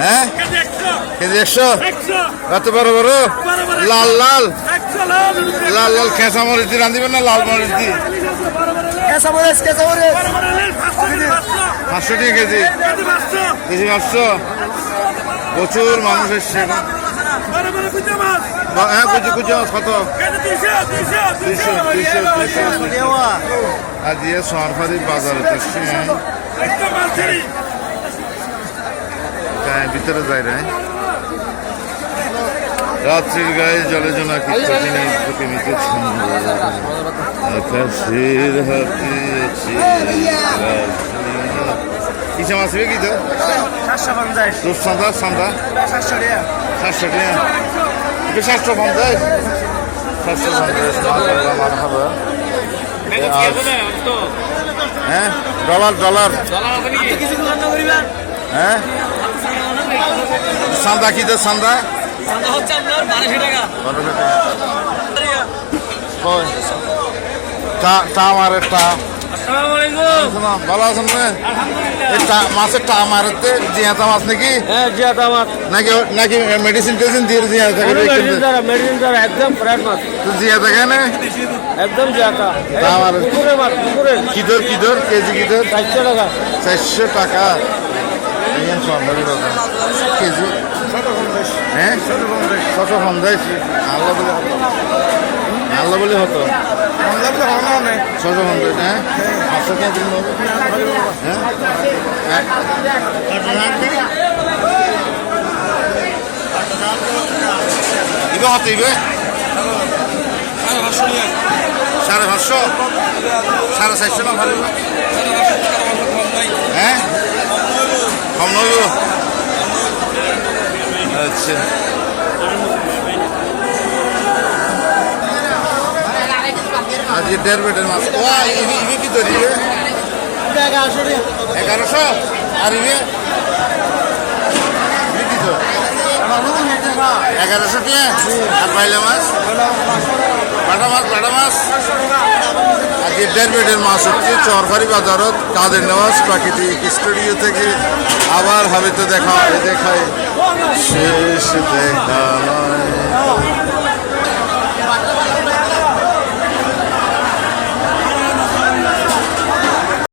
হ্যাঁ কেজি 100 এত বড় বড় লাল লাল লাল লাল খেঁচা মরিচ দিয়ে রাঁধিবেন না লাল মরিচ দিয়ে 500 টাকা কেজি কেজি 500 প্রচুর মানুষ এসছে হ্যাঁ কুচি মাছ কত 200 আর দিয়ে সরকারি বাজারে ভিতরে যায় না রাত্রির গায়ে জলে জনা কিমিতে আকাশের হাতিয়েছি কিসে মাছ হবে কি তো রূপসান্দা সান্দা 700 টাকা 750 মারহাবা হ্যাঁ ডলার হ্যাঁ সান্দা কি তো সান্দা আমার একটা ভালো আছেন মাছের টা মারতে জিয়াতা মাছ নাকি জিয়াতা মাছ নাকি নাকি মেডিসিন টেডিসিন দিয়ে জিয়া থাকে মেডিসিন দ্বারা একদম ফ্রেশ মাছ জিয়া থাকে না একদম জিয়াতা আমার পুকুরের মাছ পুকুরের কিদর কেজি কিদর 400 টাকা 400 টাকা কেজি হ্যাঁ 650 আল্লাহ বলে হতো 650 হ্যাঁ 500 টাকা দিন হ্যাঁ হতে ইবে 550 450 না ভালো হ্যাঁ কম নইব আচ্ছা আজ 1.5 বেটের মাছ ইবে কি ধরি 1100 আর ইবে কি তো 1100 টাকা আর পাইলে মাছ বাটা মাছ আজ 1.5 বেটের মাছ হচ্ছে চরফারি বাজারত কাদের নেওয়াজ প্রাকৃতিক স্টুডিও থেকে আবার হবে তো দেখায় শেষ দেখা নয়